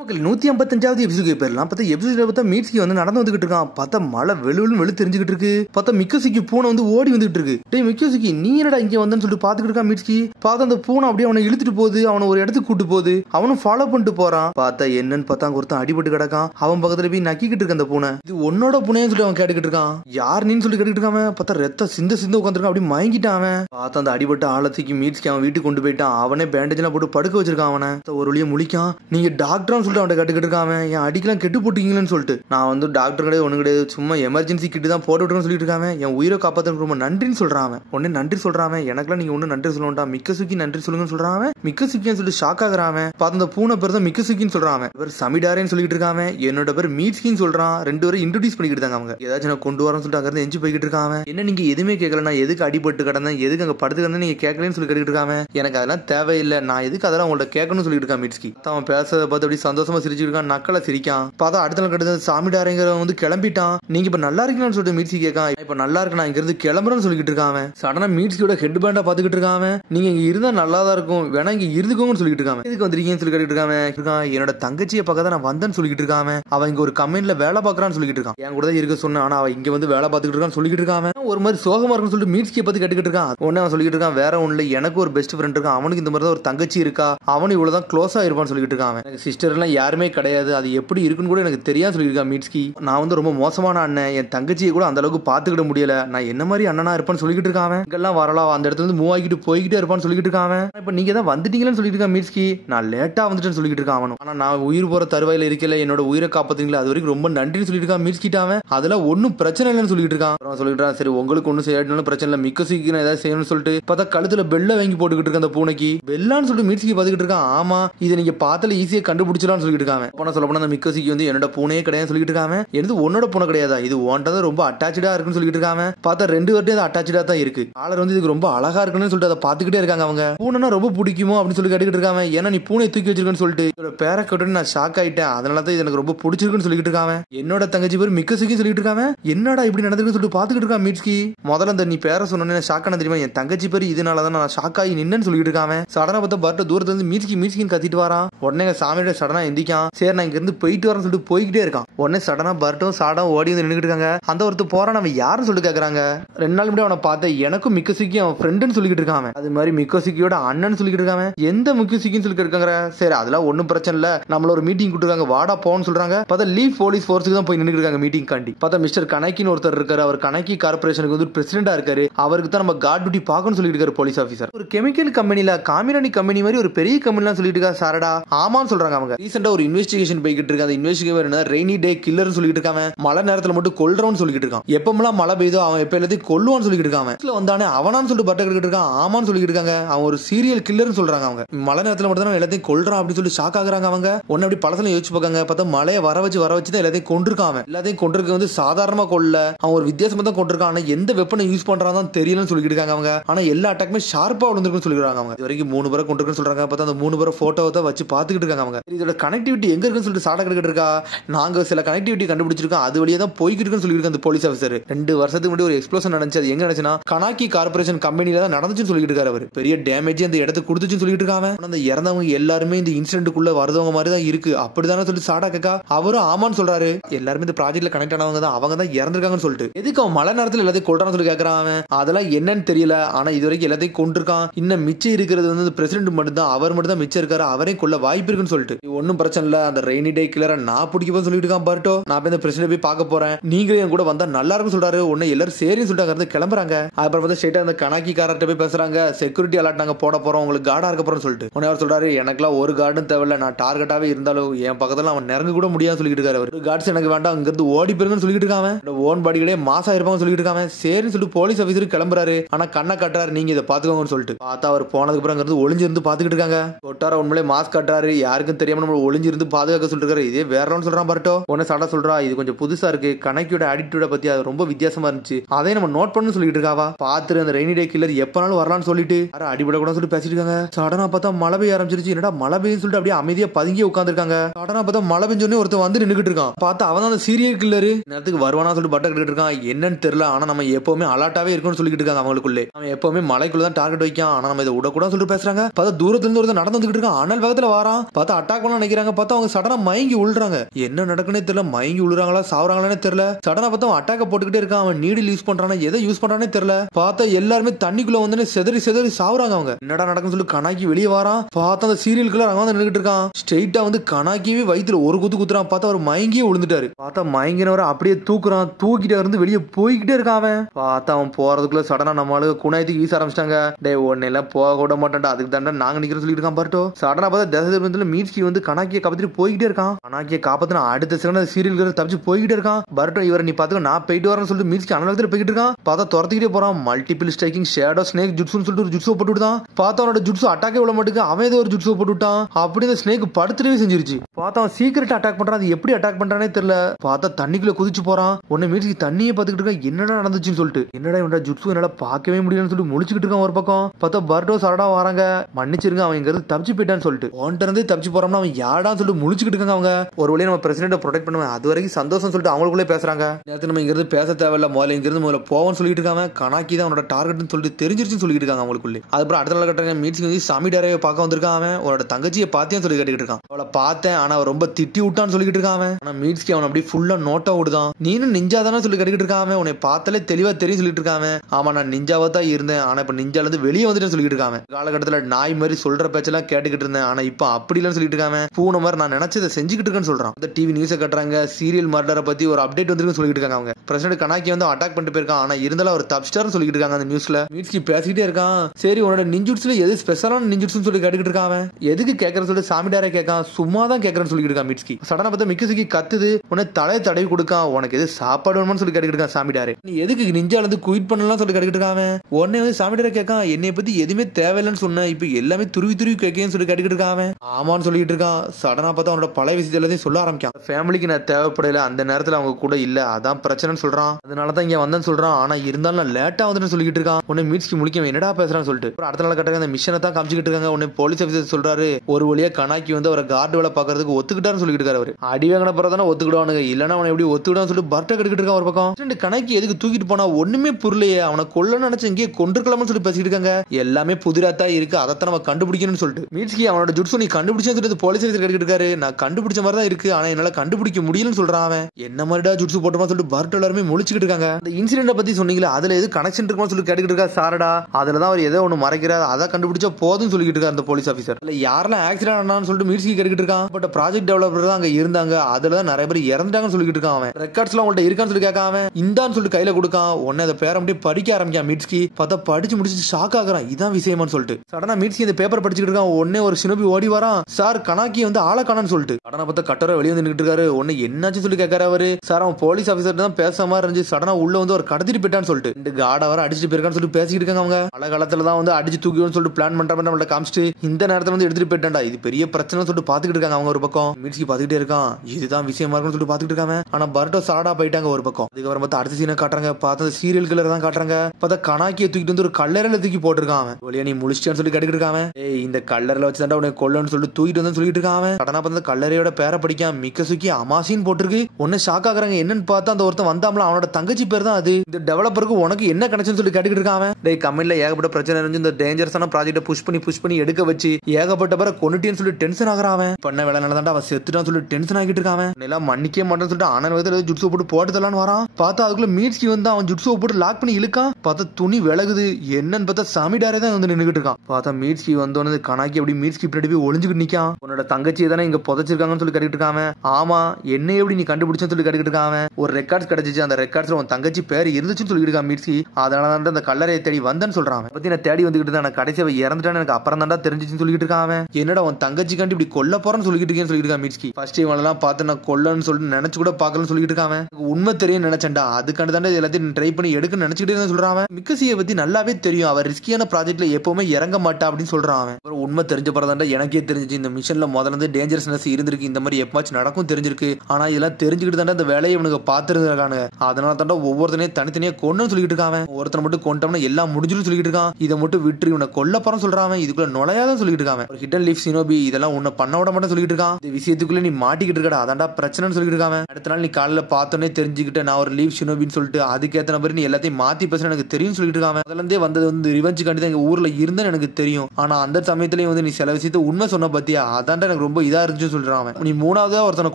மக்கள் 155வது எபிசோடு போயிடலாம். பார்த்தா எபிசோட பார்த்தா மீட்ஸ்கி வந்து நடந்து வந்துகிட்டு இருக்கான். பார்த்தா மழை வெளு தெரிஞ்சுக்கிட்டு இருக்கு. பார்த்தா மிக்கோசிக்கு பூனை வந்து ஓடி வந்துகிட்டு இருக்கு. டேய் மிக்கோசிக்கு நீ என்னடா இங்க வந்தன்னு சொல்லிட்டு பாத்துக்கிட்டு இருக்கான் மீட்ஸ்கி. பார்த்தா அந்த பூனை அப்படியே அவனை இழுத்துட்டு போகுது. அவனை ஒரு இடத்துக்கு கூட்டு போகுது. அவனும் ஃபாலோ பண்ணிட்டு போறான். பார்த்தா என்னன்னு பார்த்தா ஒருத்தன் அடிபட்டு கிடக்கான். அவன் பக்கத்துல போய் நக்கிக்கிட்டு இருக்க அந்த பூனை. இது உன்னோட பூனைன்னு சொல்லி அவன் கேட்டுக்கிட்டு இருக்கான். யார் நீன்னு சொல்லி கேட்டுக்கிட்டு இருக்கான். பார்த்தா ரத்த சிந்த உட்காந்துருக்கான். அப்படி மயங்கிட்டான் அவன். பார்த்தா அந்த அடிபட்ட ஆழத்துக்கு மீட்ஸ்கி அவன் வீட்டுக்கு கொண்டு போயிட்டான். அவனே பேண்டேஜ் எல்லாம் போட்டு படுக்க வச்சிருக்கான். அவனை ஒரு வழியை முழிக்கான். நீங்க டாக்டர்னு சொல்லிட்டு அவன் கேட்டுக்கிட்டு இருக்கான். என் அடிக்கலாம் கெட்டு போட்டீங்கன்னு சொல்லிட்டு நான் வந்து டாக்டர் கிடையாது ஒண்ணு கிடையாது சும்மா எமர்ஜென்சி கிட்டு தான் போட்டு விட்டுருன்னு சொல்லிட்டு இருக்காங்க. என் உயிரை காப்பாற்ற ரொம்ப நன்றின்னு சொல்றான். உடனே நன்றி சொல்றான். எனக்குலாம் நீங்க ஒண்ணு நன்றி சொல்ல வேண்டாம் மிக்கோசிக்கு நன்றி சொல்லுங்கன்னு சொல்றான். மிக்கோசிக்கின்னு சொல்லிட்டு ஷாக் ஆகுறான். பார்த்து அந்த பூனை பேர் தான் மிக்கோசிக்கின்னு சொல்றான். இவர் சமிடாரேன்னு சொல்லிட்டு இருக்காங்க. என்னோட பேர் மீட்ஸ்கின்னு சொல்றான். ரெண்டு பேரும் இன்ட்ரோடியூஸ் பண்ணிக்கிட்டு இருக்காங்க. அவங்க ஏதாச்சும் நான் கொண்டு வரேன்னு சொல்லிட்டு அங்க எஞ்சி போய்கிட்டு இருக்காங்க. என்ன நீங்க எதுவுமே கேட்கல, நான் எதுக்கு அடிபட்டு கிடந்தேன், எதுக்கு அங்க படுத்து கிடந்தேன் நீங்க கேட்கலன்னு சொல்லி கேட்டுக்கிட்டு இருக்காங்க. எனக்கு அதெல்லாம் தேவையில்லை, நான் எதுக்கு அதெல்லாம் உங்கள்ட்ட கேட்கணும்னு சொல்லிட்டு இருக்கான் மீட்ஸ்கி. அவன் பேச பார்த்து அப்படி சந்தோஷமா சிரிச்சுட்டு இருக்கான். நக்கலை சிரிக்கான். பார்த்தா அடுத்த நாள் கிடையாது சாமிடாரங்கிற வந்து கிளம்பிட்டான். நீங்க இப்ப நல்லா இருக்கீங்கன்னு சொல்லிட்டு மீட்ஸ்கி கேட்கான். இப்ப நல்லா இருக்கு, நான் இங்க இருந்து கிளம்புறேன்னு சொல்லிட்டு இருக்கான். சடனா மீட்ஸ்கியோட ஹெட் பேண்டா பாத்துக்கிட்டு இருக்கான். நீங்க இங்க இருந்தா நல்லா தான் இருக்கும், வேணா இங்க இருந்துக்கோங்கன்னு சொல்லிட்டு இருக்காங்க. எதுக்கு வந்திருக்கீங்கன்னு சொல்லி கேட்டுட்டு இருக்கான். என்னோட தங்கச்சியை பக்கம் தான் நான் வந்தேன்னு சொல்லிட்டு இருக்கான். அவன் இங்க ஒரு கம்பெனில வேலை பாக்குறான்னு சொல்லிட்டு இருக்கான். என் கூட தான் இருக்க சொன்ன, ஆனா அவன் இங்க வந்து வேலை பார்த்துக்கிட்டு இருக்கான்னு சொல்லிட்டு இருக்கான். ஒரு மாதிரி சோகமா இருக்குன்னு சொல்லிட்டு மீட்ஸ்கியை பத்தி கேட்டுக்கிட்டு இருக்கான். உடனே அவன் சொல்லிட்டு இருக்கான், வேற ஒண்ணு எனக்கு ஒரு பெஸ்ட் ஃப்ரெண்ட் இருக்கான், அவனுக்கு இந்த மாதிரி தான் ஒரு தங்கச்சி இருக்கா, அவனு இவ்வளவுதான் க்ளோஸா இருப்பான்னு சொல்லிட்டு இருக்கான். எனக்கு சிஸ்டர் எல்லாம் யாருமே கிடையாது, அது எப்படி இருக்குன்னு கூட எனக்கு தெரியாது சொல்லியிருக்கான் மீட்ஸ்கி. நான் வந்து ரொம்ப மோசமான அண்ணன், என் தங்கச்சியை கூட அந்த அளவுக்கு பாத்துக்கிட முடியல, நான் என்ன மாதிரி அண்ணனா இருப்பான்னு சொல்லிட்டு இருக்கான். இங்கெல்லாம் வரலாம், அந்த இடத்துல இருந்து மூவ் ஆகிட்டு போய்கிட்டே இருப்பான்னு சொல்லிட்டு இருக்கான். இப்ப நீங்க தான் வந்துட்டீங்கன்னு சொல்லிட்டு இருக்கான் மீட்ஸ்கி. நான் லேட்டா வந்துட்டேன்னு சொல்லிட்டு இருக்கான் அவனும். ஆனா நான் உயிர் போற தருவாயில இருக்கல, என்னோட உயிரை காப்பாத்தீங்களா, அது வரைக்கும் ரொம்ப நன்றின்னு சொல்லிட்டு இருக்கான் மீட்ஸ்கிட்டான். அதெல்லாம் ஒன்னும் பிரச்சனை இல்லைன்னு சொல்லிட்டு இருக்கான். சொல்லிட்டு சரி உங்களுக்கு ஒன்னும் செய்யாட்டினாலும் பிரச்சனை இல்லை, மிக்கோசிக்கு நான் ஏதாவது செய்யணும்னு சொல்லிட்டு பார்த்தா கழுத்துல பெல்ல வாங்கி போட்டுக்கிட்டு இருக்க அந்த பூனைக்கு. பெல்லான்னு சொல்லிட்டு மீட்ஸ்கி பாத்துக்கிட்டு இருக்கான். ஆமா இதை நீங்க பார்த்தால ஈஸியா கண்டுபிடிச்சலாம்னு சொல்லிட்டு இருக்காங்க. போன சொல்ல போனா அந்த மிக்கோசிக்கு வந்து என்னோட பூனையே கிடையாது சொல்லிட்டு இருக்காங்க. எனது உன்னோட பூனை கிடையாதா, இது ஓன்ட்டதான் ரொம்ப அட்டாச்சா இருக்குன்னு சொல்லிட்டு இருக்காங்க. பார்த்தா ரெண்டு பேர்ட்டையும் அட்டாச்சா தான் இருக்கு. ஆளர் வந்து இதுக்கு ரொம்ப அழகா இருக்குன்னு சொல்லிட்டு அதை பாத்துக்கிட்டே இருக்காங்க. அவங்க பூனைனா ரொம்ப பிடிக்குமோ அப்படின்னு சொல்லி கேட்டுக்கிட்டு இருக்காங்க. ஏன்னா நீ பூனை தூக்கி வச்சிருக்கன்னு சொல்லிட்டு இதோட பேரை கேட்டு நான் ஷாக் ஆயிட்டேன், அதனால தான் எனக்கு ரொம்ப பிடிச்சிருக்குன்னு சொல்லிட்டு இருக்காங்க. என்னோட தங்கச்சி பேர் மிக்கோசிக்கு சொல்லிட்டு இருக்காங்க. என்னடா இப்படி நடந்துருக்குன்னு சொல்லிட்டு பாத்துக்கிட்டு இருக்கான் மீட்ஸ்கி. முதல்ல அந்த நீ பேரை சொன்னேன்னு ஷாக் ஆன தெரியுமா, என் தங்கச்சி பேர் இதனாலதான் நான் ஷாக் ஆகி நின்னு சொல்லிட்டு இருக்காங்க. சடனா பார்த்தா பர்ட்ட தூரத்துல இருந்து மீட்ஸ்கின்னு கத்திட்டு வரான். உடனே சாமியோட சடனா எந்திக்கான். சரி நான் இங்க இருந்து போயிட்டு வரேன்னு சொல்லிட்டு போய்கிட்டே இருக்கான். உடனே சடனா பர்ட்டும் சாடம் ஓடி வந்து நின்றுட்டு இருக்காங்க. அந்த ஒருத்தர் போறான், அவன் யாருன்னு சொல்லிட்டு கேக்குறாங்க. 2 நாள் முன்னாடி அவனை பார்த்தேன், எனக்கும் மிக்கோசிக்கு அவன் ஃப்ரெண்டுன்னு சொல்லிட்டு இருக்கான். அது மாதிரி மிக்கோசிக்கியோட அண்ணன் சொல்லிட்டு இருக்காங்க. எந்த மிக்கோசிக்குன்னு சொல்லி இருக்காங்க. சரி அதெல்லாம் ஒன்னும் பிரச்சனை இல்ல, நம்மள ஒரு மீட்டிங் கூட்டுறாங்க, வாடா போன்னு சொல்றாங்க. பார்த்தா லீவ் போலீஸ் ஃபோர்ஸுக்கு தான் போய் நின்னுட்டு இருக்காங்க மீட்டிங் காண்டி. பார்த்தா மிஸ்டர் கணக்கின்னு ஒருத்தர் இருக்காரு, அவர் கணக்கி கார்பரேஷனுக்கு வந்து பிரசிடென்டா இருக்காரு, அவருக்கு தான் நம்ம கார்ட் டியூட்டி பார்க்கணும்னு சொல்லிட்டு இருக்காரு போலீஸ் ஆஃபீஸர். ஒரு கெமிக்கல் கம்பெனில காமிராணி கம்பெனி மாதிரி ஒரு பெரிய கம்பெனிலாம் சொல்லிட்டு இருக்கா சாரடா. ஆமான்னு சொல்றாங்க. அவங்க ரீசெண்டா ஒரு இன்வெஸ்டிகேஷன் போய்கிட்டு இருக்கு. அந்த இன்வெஸ்டிகேஷன் என்ன ரெய்னி டே கில்லர்னு சொல்லிட்டு இருக்காங்க. மழை நேரத்துல மட்டும் கொல்றவன்னு சொல்லிட்டு இருக்கான். எப்பமெல்லாம் மழை பெய்தோ அவன் எப்ப எல்லாத்தையும் கொல்லுவான்னு சொல்லிட்டு இருக்காங்க. வந்தானே அவனான்னு சொல்லிட்டு பட்ட கிட்டு இருக்கான். ஆமான்னு சொல்லிட்டு இருக்காங்க. அவன் ஒரு சீரியல் கில்லர்னு சொல்றாங்க. அவங்க மழை நேரத்துல மட்டும் தான் எல்லாத்தையும் கொல்றான் அப்படின்னு சொல்லி ஷாக் ஆகுறாங்க. அவங்க ஒன்னு அப்படி பழசல யோசிச்சு பார்க்காங்க. பார்த்தா மழையை வர வச்சு தான் எல்லாத்தையும் கொண்டிருக்கான். எல்லாத்தையும் கொண்டிருக்க வந்து சாதாரணமா கொல்ல, அவன் ஒரு வித்தியாசமா தான் கொண்டிருக்கான். ஆனா எந்த வெப்பனை யூஸ் பண்றான் தெரியலன்னு சொல்லிட்டு இருக்காங்க. அவங்க ஆனா எல்லா அட்டாக்குமே ஷார்ப்பா விழுந்திருக்குன்னு சொல்லிடுறாங்க. அவங்க இது வரைக்கும் 3 பேரை கொண்டிருக்குன்னு சொல்றாங்க. பார்த்தா அந்த 3 பேரை போட்டோவை தான் வச்சு பாத்துக்கிட்டு இருக்காங்க. அவங்க இதோட கனெக்டிவிட்டி எங்க இருக்குன்னு சொல்லிட்டு சாட கிட்டு இருக்கா. நாங்க சில கனெக்டிவிட்டி கண்டுபிடிச்சிருக்கோம், அது வழியா தான் போய்கிட்டு இருக்குன்னு சொல்லிட்டு அந்த போலீஸ் ஆஃபீஸர். 2 வருஷத்துக்கு முன்னாடி ஒரு எக்ஸ்ப்ளோஷன் நடந்துச்சு. அது எங்க நடந்துச்சுன்னா கனாக்கி கார்பரேஷன் கம்பெனில தான் நடந்துச்சுன்னு சொல்லிட்டு இருக்காரு. அவர் பெரிய டேமேஜ் அந்த இடத்துக்கு கொடுத்துச்சுன்னு சொல்லிட்டு இருக்காங்க. அந்த இறந்தவங்க எல்லாருமே இந்த இன்சிடென்ட்குள்ள வரதவங்க மாதிரி தான் இருக்கு அப்படிதானே சொல்லி சாடா கேக்கா. அவரும் ஆமான்னு சொல்றாரு. எல்லாருமே இந்த ப்ராஜெக்ட்ல கனெக்ட் ஆனவங்க தான், அவங்க தான் இறந்திருக்காங்கன்னு சொல்லிட்டு. எதுக்கு அவன் மழை நேரத்துல எல்லாத்தையும் கொல்றான்னு சொல்லி கேக்குறான். அதெல்லாம் என்னன்னு தெரியல, ஆனா இது வரைக்கும் எல்லாத்தையும் கொண்டிருக்கான். இன்னும் மிச்சம் இருக்கிறது வந்து பிரசிடென்ட் மட்டும் தான், அவர் மட்டும் தான் மிச்சம் இருக்காரு, அவரே கொல்ல வாய்ப்பு இருக்குன்னு சொல்லிட்டு. ஒன்னும் பிரச்சனை இல்ல, அந்த ரெய்னி டே கில்லரை நான் பிடிக்க சொல்லிட்டு இருக்கான் பர்ட்டோ. நான் போய் இந்த பிரசிடென்ட் போய் பார்க்க போறேன், நீங்களே என் கூட வந்தா நல்லா இருக்குன்னு சொல்றாரு. உடனே எல்லாரும் சரின்னு சொல்லிட்டு கிளம்புறாங்க. அப்புறம் வந்து ஸ்ட்ரைட்டா அந்த கணக்கி காரர்கிட்ட போய் பேசுறாங்க. செக்யூரிட்டி அலர்ட் நாங்க போட போறோம், உங்களுக்கு கார்டா இருக்க போறோம்னு சொல்லிட்டு. உடனே அவர் சொல்றாரு, எனக்குலாம் ஒரு கார்டும் தேவையில்ல, நான் டார்கெட்டாவே இருந்தாலும் என் பக்கத்துல அவன் நெருங்க கூட முடியாது சொல்லிட்டு இருக்காரு. அவர் கார்ட்ஸ் எனக்கு வேண்டாம், அங்க இருந்து ஓடி போயிருங்கன்னு சொல்லிட்டு இருக்காங்க. ஓன் பாடிகளே மாசா இருப்பாங்க சொல்லிட்டு இருக்காங்க. சரின்னு சொல்லிட்டு போலீஸ் ஆபீசர் கிளம்புறாரு. ஆனா கண்ணை கட்டுறாரு, நீங்க இதை பாத்துக்கோங்கன்னு சொல்லிட்டு. பார்த்தா அவர் போனதுக்கு அப்புறம் ஒளிஞ்சிருந்து பாத்துக்கிட்டு இருக்காங்க. தொட்டார உண்மையிலே மாஸ்க் கட்டுறாரு, யாருக்கும் தெரியாம நம்ம ஒளிஞ்சிருந்து பாதுகாக்க சொல்லிருக்காரு. இதே வேறன்னு சொல்றான் பர்ட்டோ. உடனே சாடா சொல்றா, இது கொஞ்சம் புதுசா இருக்கு, கணக்கியோட ஆட்டிடியூட பத்தி அது ரொம்ப வித்தியாசமா இருந்துச்சு, அதே நம்ம நோட் பண்ணு சொல்லிட்டு இருக்காவா. பாத்துட்டு அந்த ரெய்னி டே கில்லர் எப்பனாலும் வரலாம்னு சொல்லிட்டு அடிபட கூட சொல்லி பேசிட்டு இருக்காங்க. சடனா பார்த்தா மழை பெய்ய ஆரம்பிச்சிருச்சு. என்னடா மழை பெய்யும் சொல்லிட்டு அப்படியே அமைதியா பதுங்கி உட்காந்துருக்காங்க. சடனா பார்த்தா மழை பெஞ்சோடனே ஒருத்தன் வந்து நின்னுட்டு இருக்கான். பார்த்தா அவன் தான் அந்த சீரியல் கில்லர். நேரத்துக்கு வருவானா சொல்லிட்டு பட்ட கிட்டு இருக்கான். என்னன்னு தெரியல, ஆனா நம்ம எப்பவுமே அலர்ட்டாவே இருக்கும்னு சொல்லிட்டு இருக்காங்க. அவங்களுக்குள்ளே அவன் எப்பவுமே மலைக்குள்ள தான் டார்கெட் வைக்கான், ஆனா நம்ம இதை விடக்கூடாது சொல்லிட்டு பேசுறாங்க. பார்த்தா தூரத்துல இருந்து ஒருத்தன் நடந்து வந்துட்டு இருக்கான். அனல் வேகத்துல வாரான். பார்த்தா அட்டாக் பண்ண நினைக்கிறாங்க. பார்த்தா அவங்க சடனா மயங்கி உள்றாங்க. என்ன நடக்குன்னே தெரியல. மயங்கி உள்றாங்களா சாவறாங்களானே தெரியல. சடனா பார்த்தா அவன் அட்டாக்க போட்டுக்கிட்டே இருக்கான். அவன் நீடில் யூஸ் பண்றானா எதை யூஸ் பண்றானே தெரியல. பார்த்தா எல்லாருமே தண்ணிக்குள்ள வந்து செதறி செதறி சாவறாங்க. அவங்க என்னடா நடக்குன்னு சொல்லி கனாக்கி வெளியே வரான். பார்த்தா அந்த சீரியல் கிளர் அங்க வந்து நின்னுட்டு இருக்கான். ஸ்ட்ரெயிட்டா வந்து கனாக்கியவே வயித்துல ஒரு குத்து குத்துறான். பார்த்தா அவர் மயங்கியே விழுந்துட்டாரு. பார்த்தா மயங்கினவரை அப்படியே தூக்குறான். தூக்கிட்டே இருந்து வெளியே போய்கிட்டே இருக்கான். அவன் பார்த்தா அவன் போறதுக்குள்ள சடனா நம்மளால குணாயத்துக்கு வீச ஆரம்பிச்சிட்டாங்க. டே ஒன்னு எல்லாம் போக கூட மாட்டான்டா, அதுக்கு தாண்டா நாங்க நிக்கிற சொல்லிட்டு இருக்கான். பாருட்டோ சடனா பார்த்தா தசை மீட்ஸ்கி வந்து கனாக்கியை காப்பாத்திட்டு போய்கிட்டே இருக்கான். கனாக்கியை காப்பாத்தின அடுத்த செகண்ட் சீரியல் தப்பிச்சு போய்கிட்டே இருக்கான். பரட்டோ இவரை நீ பாத்துக்க நான் போயிட்டு வரேன்னு சொல்லிட்டு மீட்ஸ்கி அனலகத்துல போய்கிட்டு இருக்கான். பார்த்தா துரத்திக்கிட்டே போறான். மல்டிபிள் ஸ்ட்ரைக்கிங் ஷேடோ ஸ்னேக் ஜுட்ஸுன்னு சொல்லிட்டு ஒரு ஜுட்ஸோ போட்டு விட்டான். பார்த்தா அவனோட ஜுட்ஸு அட்டாக்கே விட மாட்டுக்கு. அவன் ஏதோ ஒரு ஜுட்ஸோ போட்டு விட்டான். அப்படி இந்த ஸ்னேக் படுத்துட்டே செஞ்சிருச்சு. பார்த்தா அவன் சீக்கிரட் அட்டாக் பண்றான். அது எப்படி அட்டாக் பண்றானே தெரியல. பார்த்தா தண்ணிக்குள்ள குதிச்சு போறான். உடனே மீட்ஸ்கி தண்ணியை பாத்துக்கிட்டு இருக்கான். என்னடா நடந்துச்சுன்னு சொல்லிட்டு என்னடா இவனோட ஜுட்ஸு என்னால பார்க்கவே முடியலன்னு சொல்லிட்டு முழிச்சுக்கிட்டு இருக்கான். ஒரு பக்கம் பார்த்தா பர்டோ சரடா வராங்க. மன்னிச்சிருங்க அவன் இங்க இருந்து தப்பிச்சு போயிட்டான்னு சொல்லிட்டு அவன்கிட்ட இருந்து தப்பிச்சு போறான்னா அவன் யாடான்னு சொல்லிட்டு முழிச்சுக்கிட்டு இருக்காங்க. அவங்க ஒரு வழியா நம்ம பிரசிடென்ட் ப்ரொடெக்ட் பண்ணுவேன் அது வரைக்கும் சந்தோஷம் சொல்லிட்டு அவங்களுக்குள்ளே பேசுறாங்க. நேரத்தில் நம்ம இங்க இருந்து பேச தேவையில்ல, முதல்ல போவோம்னு சொல்லிட்டு இருக்காங்க. கனாக்கி தான் அவனோட டார்கெட்னு சொல்லிட்டு தெரிஞ்சிருச்சுன்னு சொல்லிட்டு இருக்காங்க அவங்களுக்குள்ளே. அதுக்கப்புறம் அடுத்த நாள் கட்டுறாங்க. மீட்ஸ்கி வந்து சாமி டேரவை பார்க்க வந்திருக்கான். அவன் அவனோட தங்கச்சியை பார்த்தேன்னு சொல்லி கேட்டுக்கிட்டு இருக்கான். அவளை பார்த்தேன் ஆனா அவன் ரொம்ப திட்டி விட்டான்னு சொல்லிட்டு இருக்கான். அவன் ஆனா மீட்ஸ்கி அவன் அப்படி ஃபுல்லா நோட்டா விடுதான். நீனும் நிஞ்சா தானே சொல்லி கேட்டுக்கிட்டு இருக்கான். உன்னை பார்த்தாலே தெளிவா தெரியும் சொல்லிட்டு இருக்கான். ஆமா நான் நிஞ்சாவா தான் இருந்தேன், ஆனா இப்ப நிஞ்சால இருந்து வெளியே வந்துட்டு சொல்லிட்டு இருக்காங்க. காலகட்டத்துல நாய் மாதிரி சொல்ற பேச்செல்லாம் கேட்டுக்கிட்டு இருந்தேன், ஆனா இப்ப அப்படி இல்லன்னு சொல்லிட்டு இருக்காங்க. பூனை மாதிரி நான் நினைச்சதை செஞ்சுக்கிட்டு இருக்கேன்னு சொல்றான். இந்த டிவி நியூஸை கட்டுறாங்க. சீரியல் மர்டரை பத்தி ஒரு அப்டேட் வந்துருக்குன்னு சொல்லிட்டு இருக்காங்க. அவங்க பிரசிடென்ட் கனாக்கி வந்து அட்டாக் பண்ணிட்டு போயிருக்கான். ஆனா இருந்தாலும் அவர் தப்பிச்சிட்டாருன்னு சொல்லிட்டு இருக்காங்க அந்த நியூஸ்ல. மீட்ஸ்கி பேசிக்கிட்டே இருக்கான். சரி உன்னோட நிஞ்சுட்ஸ்ல எது ஸ்பெஷலான நிஞ்சுட்ஸ்னு சொல்லி கேட்டுக்கிட்டு இருக்கான். அவன் எதுக்கு கேட்கறன்னு சொல்லிட்டு சாமி டேரா கேட்கான். சும்மா தான் கேட்கறன்னு சொல்லிட்டு இருக்கான் மீட்ஸ்கி. சடனா பார்த்தா மிக்கசுகி கத்துது. உன்னை தலையை தடவி கொடுக்கான். உனக்கு எது சாப்பாடு வேணும்னு சொல்லி கேட்டுக்கிட்டு இருக்கான் சாமி டேரா. நீ எதுக்கு நிஞ்சால இருந்து குயிட் பண்ணலாம் சொல்லி கேட்டுக்கிட்டு இருக்கான். உடனே வந்து சாமி டேரா கேட்கான். என்னை பத்தி எதுவுமே தேவையில்லைன்னு சொன்னேன், இப்ப எல்லாமே துருவி துருவி கேட்கன்னு சொல்லி கேட்டுக்கிட்டு இருக்கான். ஆமான்னு சொல்லிட்டு இருக்கான். சடனா பார்த்தா அவனோட பழைய விஷயத்தை எல்லாத்தையும் சொல்ல ஆரம்பிக்கான். ஃபேமிலிக்கு நான் தேவைப்படல, அந்த நேரத்துல அவங்க கூட இல்ல, அதான் பிரச்சனைன்னு சொல்றான். அதனாலதான் இங்க வந்தேன்னு சொல்றான். ஆனா இருந்தாலும் நான் லேட்டா வந்துன்னு சொல்லிட்டு இருக்கான். உன்னை மீட்ஸ்கி முடிக்க என்னடா பேசுறான்னு சொல்லிட்டு அடுத்த நாள் கட்டுறாங்க. அந்த மிஷனை தான் காமிச்சிட்டு இருக்காங்க. உன்னை போலீஸ் ஆஃபீஸர் சொல்றாரு ஒரு வழியா கனாக்கி வந்து அவரை கார்டு வேலை பாக்குறதுக்கு ஒத்துக்கிட்டாருன்னு சொல்லிட்டு இருக்காரு. அவரு அடி வாங்கின பிறதானே ஒத்துக்கிடுவானுங்க, இல்லன்னா அவனை எப்படி ஒத்துக்கிடான்னு சொல்லிட்டு பர்ட்ட கட்டுக்கிட்டு இருக்கான். ஒரு பக்கம் கனாக்கி எதுக்கு தூக்கிட்டு போனா ஒண்ணுமே புரியலையே, அவனை கொல்ல நினைச்சு இங்கே கொண்டிருக்கலாம்னு சொல்லி பேசிட்டு இருக்காங்க. எல்லாமே புதிராத்தா இருக்கு, அதைத்தான் நம்ம கண்டுபிடிக்கணும்னு சொல்லிட்டு மீட்ஸ்கி அவனோட ஜுட்ஸு நீ கண்டுபிடிச்சேன்னு சொல்லிட்டு போலீஸ் ஆஃபீஸர் கேட்டுக்கிட்டு இருக்காரு. நான் கண்டுபிடிச்ச மாதிரி தான் இருக்கு, ஆனா என்னால கண்டுபிடிக்க முடியலன்னு சொல்றான். அவன் என்ன மாதிரிடா ஜுட்ஸு போட்டுமா சொல்லிட்டு பர்ட் எல்லாருமே முழிச்சுக்கிட்டு இருக்காங்க. அந்த இன்சிடென்ட் பத்தி சொன்னீங்களா, அதுல எது கனெக்ஷன் இருக்குன்னு சொல்லி கேட்டுக்கிட்டு இருக்கா சாரடா. அதுலதான் அவர் ஏதோ ஒண்ணு மறைக்கிறார், அதை கண்டுபிடிச்சா போதும் சொல்லிட்டு இருக்காரு அந்த போலீஸ் ஆஃபீஸர். இல்ல யாரெல்லாம் ஆக்சிடென்ட் ஆனான்னு சொல்லிட்டு மீட்ஸ்கி கேட்டுக்கிட்டு இருக்கான். பட் ப்ராஜெக்ட் டெவலப்பர் தான் அங்க இருந்தாங்க, அதுலதான் நிறைய பேர் இறந்துட்டாங்கன்னு சொல்லிட்டு இருக்கான். அவன் ரெக்கார்ட்ஸ் எல்லாம் உங்கள்ட்ட இருக்கான்னு சொல்லி கேட்காம இந்தான்னு சொல்லிட்டு கையில கொடுக்கான். உடனே அதை பேர அப்படியே படிக்க ஆரம்பிக்கான் மீட்ஸ்கி. பார்த்தா படிச்சு முடிச்சு ஷாக் ஆகுறான், இதான் விஷயமான்னு சொல்லிட்டு. சடனா மீட்ஸ்கி இந்த பேப்பர் படிச்சுட்டு இருக்கான். உடனே ஒரு சினோபி ஓடி வரான். சார் கனாக்கி வந்து ஆள காணான்னு சொல்லிட்டு. சடனா பார்த்தா கட்டரை வெளியே வந்து நின்னுட்டு இருக்காரு. உடனே என்னாச்சு சொல்லி கேட்காரு அவரு. சார் அவன் போலீஸ் ஆஃபீஸர் தான் பேச மாதிரி இருந்துச்சு, சடனா உள்ள வந்து ஒரு கடத்திட்டு போயிட்டான்னு சொல்லிட்டு இந்த கார்டை வர அடிச்சுட்டு போயிருக்கான்னு சொல்லி பேசிட்டு இருக்காங்க. அவங்க பல காலத்துல தான் வந்து அடிச்சு தூக்கிடுன்னு சொல்லிட்டு பிளான் பண்ற மாதிரி நம்மள்ட்ட காமிச்சிட்டு இந்த நேரத்துல வந்து எடுத்துட்டு போயிட்டான்டா, இது பெரிய பிரச்சனை சொல்லிட்டு பாத்துக்கிட்டு இருக்காங்க. அவங்க ஒரு பக்கம் மீட்ஸ்கி பாத்துக்கிட்டே இருக்கான். இதுதான் விஷயமா இருக்குன்னு சொல்லிட்டு பாத்துக்கிட்டு இருக்காங்க. ஆனா பர்ட்டோ சாடா போயிட்டாங்க ஒரு பக்கம். அதுக்கப்புறம் பார்த்தா அடுத்த சீனை காட்டுறாங்க. பார்த்தா சீரியல் கில்லர் தான் காட்டுறாங்க. பார்த்தா கனாக்கியை தூக்கிட்டு வந்து ஒரு கல்லறையில தூக்கி போட்டிருக்கான். அவன் வழியா நீ முடிச்சிட்டான்னு சொல்லி கேட்டுக்கிட்டு இருக்கான். ஏய் இந்த கல்லறையில வச்சு தாண்டா உன்னை கொல்லன்னு சொல்லிட்டு தூக்கிட்டு வந்து சொல்லிட்டு இருக்கான். சடனா பார்த்தா கல்லறையோட பேரை படிக்கான். மிக்கசுகி அமாசின்னு போட்டிருக்கு. ஒன்னு ஷாக் ஆகுறாங்க. என்னன்னு பார்த்தா அந்த ஒருத்தன் வந்தாமல அவனோட தங்கச்சி பேர் தான் அது. இந்த டெவலப்பருக்கு உனக்கு என்ன கனெக்ஷன் சொல்லி கேட்டுக்கிட்டு இருக்கான். டேய் கம்பெனில ஏகப்பட்ட பிரச்சனை இருந்து இந்த டேஞ்சரஸான ப்ராஜெக்ட்டை புஷ் பண்ணி எடுக்க வச்சு ஏகப்பட்ட பேரை கொன்னுட்டேன்னு சொல்லி டென்ஷன் ஆகுறான். பண்ண வேலை நடந்தாண்டா அவன் செத்துட்டான்னு சொல்லி டென்ஷன் ஆகிட்டு இருக்கான். எல்லாம் மன்னிக்கவே மாட்டேன்னு சொல்லிட்டு ஆனன் விதத்துல ஜுட்ஸோ போட்டு போட்டுதலான்னு வரான். பார்த்தா அதுக்குள்ள மீட்ஸ்கி வந்து அவன் ஜுட்ஸோ போட்டு லாக் பண்ணி இழுக்கான். பார்த்தா துணி விலகுது. என்னன்னு பார்த்தா சாமி டாரே தான் வந்து நின்னுகிட்டு இருக்கான். பார்த்தா மீட்ஸ்கி வந்தோன்னு கனாக்கி அப்படி மீட்ஸ்கி பின்னாடி போய் ஒளிஞ்சுக்கிட்டு நிக்கான். உன்னோட தங்கச்சியை தானே இங்க புதைச்சிருக்காங்கன்னு சொல்லி கேட்டுக்கிட்டு இருக்கான். ஆமா என்ன எப்படி நீ கண்டுபிடிச்சன்னு சொல்லி கேட்டுக்கிட்டு இருக்கான். ஒரு ரெக்கார்ட்ஸ் கிடைச்சிச்சு, அந்த ரெக்கார்ட்ஸ்ல உன் தங்கச்சி பேர் இருந்துச்சுன்னு சொல்லிட்டு இருக்கான் மீட்ஸ்கி. அதனால தான் அந்த கல்லறையை தேடி வந்தேன்னு சொல்றான். பத்தி நான் தேடி வந்துகிட்டு தான் கடைசி அவ இறந்துட்டான்னு எனக்கு அப்புறம் தான்டா தெரிஞ்சிச்சுன்னு சொல்லிட்டு இருக்கான். என்னடா உன் தங்கச்சிக்காண்டி இப்படி கொல்ல போறன்னு சொல்லிட்டு இருக்கேன்னு சொல்லிட்டு இருக்கான் மீட்ஸ்கி. ஃபர்ஸ்ட் இவனெல்லாம் பார்த்து நான் கொல்லன்னு சொல்லிட்டு நினைச்சு கூட பார்க்கலன்னு சொல்லிட்டு இருக்கான். உண்மை தெரியும் நினைச்சேன்டா, அதுக்காண்டி தாண்டா எல்லாத்தையும் ட்ரை பண்ணி எடுக்க நினைச்சிட்டு சொல்றான். மிக்கசியை பத்தி நல்லாவே தெரியும், அவர் ரிஸ்கியான ப்ராஜெக்ட்ல எப்பவுமே இறங்க மாட்டா அப்படின்னு சொல்றான். உண்மை தெரிஞ்ச பிறதாண்டா எனக்கே தெரிஞ்சிச்சு இந்த மிஷன்ல முதல்ல இருந்து டேஞ்சரஸ்னஸ் இருந்திருக்கு, இந்த மாதிரி எப்பமாச்சும் நடக்கும் தெரிஞ்சிருக்கு. ஆனா இதெல்லாம் தெரிஞ்சுக்கிட்டு தாண்டா இந்த வேலையை இவனுக்கு பாத்துருக்கானு. அதனால தாண்டா ஒவ்வொருத்தனையும் தனித்தனியா கொன்னு சொல்லிட்டு இருக்கான். ஒருத்தனை மட்டும் கொண்டோம்னா எல்லாம் முடிஞ்சிடும் சொல்லிட்டு இருக்கான். இதை மட்டும் விட்டு இவனை கொல்ல போறன்னு சொல்றான். இதுக்குள்ள நுழையாதான் சொல்லிட்டு இருக்கான். ஒரு ஹிடன் லீஃப் சினோபி இதெல்லாம் உன்னை பண்ண விட மாட்டேன்னு சொல்லிட்டு இருக்கான். இந்த விஷயத்துக்குள்ள நீ மாட்டிக்கிட்டு இருக்கடா, அதான்டா பிரச்சனைன்னு சொல்லிட்டு இருக்கான். அடுத்த நாள் நீ காலையில பார்த்தோன்னே தெரிஞ்சுக்கிட்ட நான் ஒரு லீவ் சினோபின்னு சொல்லிட்டு அதுக்கேற்ற நபர் நீ எல்லாத்தையும் மாத்தி பேசுற எனக்கு தெரியும் சொல்லிட்டு இருக்கான். அதுல இருந்தே வந்தது வந்து ரிவெஞ்சுக்காண்டி தான் எங்க ஊர்ல இருந்தேன்னு எனக்கு தெரியும். ஆனா அந்த சமயத்திலயும் வந்து நீ சில விஷயத்த உண்மை சொன்ன பத்தியா, அதான் அதான்டா எனக்கு ரொம்ப இதா இருந்துச்சுன்னு சொல்றான் அவன். நீ மூணாவதா ஒருத்தனை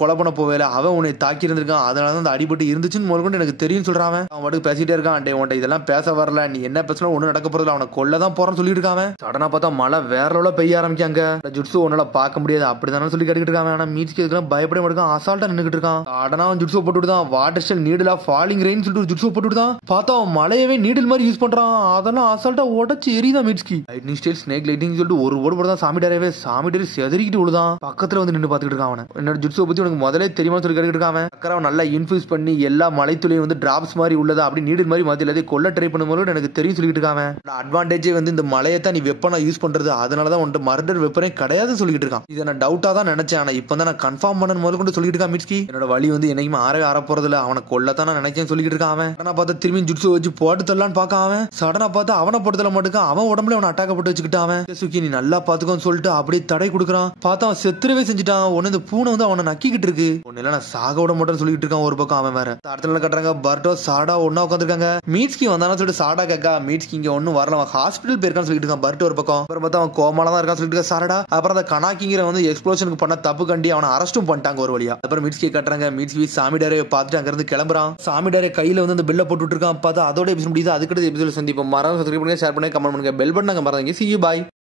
கொலை பண்ண போவேல, அவன் உன்னை தாக்கி இருந்திருக்கான், அதனால தான் அந்த அடிபட்டு இருந்துச்சுன்னு முதல்கொண்டு எனக்கு தெரியும் சொல்றான். அவன் மட்டும் பேசிட்டே இருக்கான். டே உன்ட்ட இதெல்லாம் பேச வரல, நீ என்ன பேசினா ஒன்னும் நடக்க போறதுல, அவனை கொல்ல தான் போறான்னு சொல்லிட்டு இருக்கான். சடனா பார்த்தா மழை வேற லெவலில் பெய்ய ஆரம்பிக்காங்க. ஜுட்சு உன்னால பார்க்க முடியாது அப்படிதானே சொல்லி கேட்டுக்கிட்டு இருக்கான். ஆனா மீட்ஸ்கி இதுக்கெல்லாம் பயப்பட மாட்டான், அசால்ட்டா நின்னுக்கிட்டு இருக்கான். சடனா அவன் ஜுட்சு போட்டு விடுதான். Water style needle of falling rain சொல்லிட்டு ஜுட்சு போட்டு விடுதான். பார்த்தா அவன் மழையவே நீடில் மாதிரி யூஸ் பண்றான். அதெல்லாம் அசால்ட்டா உடச்சு எரியுதான் மீட்ஸ்கி. லைட்னிங் ஸ்டைல் ஸ்னேக் லைட்டிங் சொல்லிட்டு ஒரு ஓடு போடுதான். சாமிடாரவே சாமிடாரி செதறிக்கிட்டு விடுதான். பக்கத்துல வந்து நின்று பாத்துக்கிட்டு இருக்கான். அவன் என்னோட ஜுட்சு பத்தி உனக்கு முதலே தெரியுமா சொல்லி கேட்டுக்கிட்டு இருக்கான். அவன் நல்லா இன்ஃபியூஸ் பண்ணி எல்லா மலைத்துளையும் வந்து டிராப்ஸ் மாதிரி உள்ளதா அப்படி நீடில் மாதிரி மாத்தி எல்லாத்தையும் கொல்ல ட்ரை பண்ணும்போது எனக்கு தெரியும் சொல்லிட்டு இருக்கான். அட்வான்டேஜே வந்து இந்த மலையை தான் நீ வெப்பனா யூஸ் பண்றது, அதனாலதான் உன்ட்டு மர்டர் வெப்பனே கிடையாதுன்னு சொல்லிட்டு இருக்கான். இதை நான் டவுட்டா தான் நினைச்சேன், ஆனா இப்போ தான் நான் கன்ஃபார்ம் பண்ண முதல் கொண்டு சொல்லிட்டு இருக்கான் மீட்ஸ்கி. என்னோட வழி வந்து என்னைக்குமே ஆறவே ஆற போறதுல, அவனை கொல்லத்தான் நான் நினைச்சேன் சொல்லிட்டு இருக்கான். அவன் சடனா பார்த்தா திரும்பி ஜுட்சு வச்சு போட்டு தரலான்னு பார்க்க அவன் சடனா பார்த்தா அவனை போட்டு தள்ள மாட்டுக்கான். அவன் உடம்புல அவனை அட்டாக்க போட்டு வச்சுக்கிட்டான். அவன் சுக்கி நீ நல்லா பாத்துக்கோன்னு சொல்லிட்டு அப்படியே தடை கொடுக்குறான். பார்த்தா அவன் செத்துறவே செஞ்சுட்டான். ஒன்னு இந்த பூனை வந்து அவனை நக்கிக்கிட்டு இருக்கு. ஒன்னு இல்ல நான் சாக விட மாட்டேன்னு சொல்லிட்டு இருக்கான் ஒரு பக்கம். அவன் வேற அடுத்த கட்டுறாங்க. பர்டோ சாடா ஒன்னா உட்காந்துருக்காங்க. மீட்ஸ்கி வந்தானு சொல்லிட்டு சாடா கேக்கா மீட்ஸ்கி இங்க ஒன்னும் வரல, அவன் ஹாஸ்பிட்டல் போயிருக்கான்னு சொல்லிட்டு இருக்கான் பர்டோ ஒரு பக்கம். அப்புறம் பார்த்தா அவன் கோமால தான் இருக்கான்னு சொல்லிட்டு இருக்கா சாரடா. அப்புறம் அந்த கனாக்கிங்கிற வந்து எக்ஸ்ப்ளோஷனுக்கு பண்ண தப்பு கண்டி அவனை அரெஸ்டும் பண்ணிட்டாங்க ஒரு வழியா. அப்புறம் மீட்ஸ்கி கட்டுறாங்க. மீட்ஸ்கி சாமிடாரை பார்த்துட்டு அங்க இருந்து கிளம்புறான். சாமிடாரை கையில வந்து அந்த பில்ல போட்டு இருக்கான். பார்த்தா அதோட எபிசோட் முடியுது. அதுக்கு எபிசோட் சந்திப்போம். மரம் சப்ஸ்கிரைப் பண்ணுங்க, ஷேர் பண்ணுங்க, கமெண்ட் பண்ணுங்க, பெல் பட்டன் மறந்துங்க. See you, bye.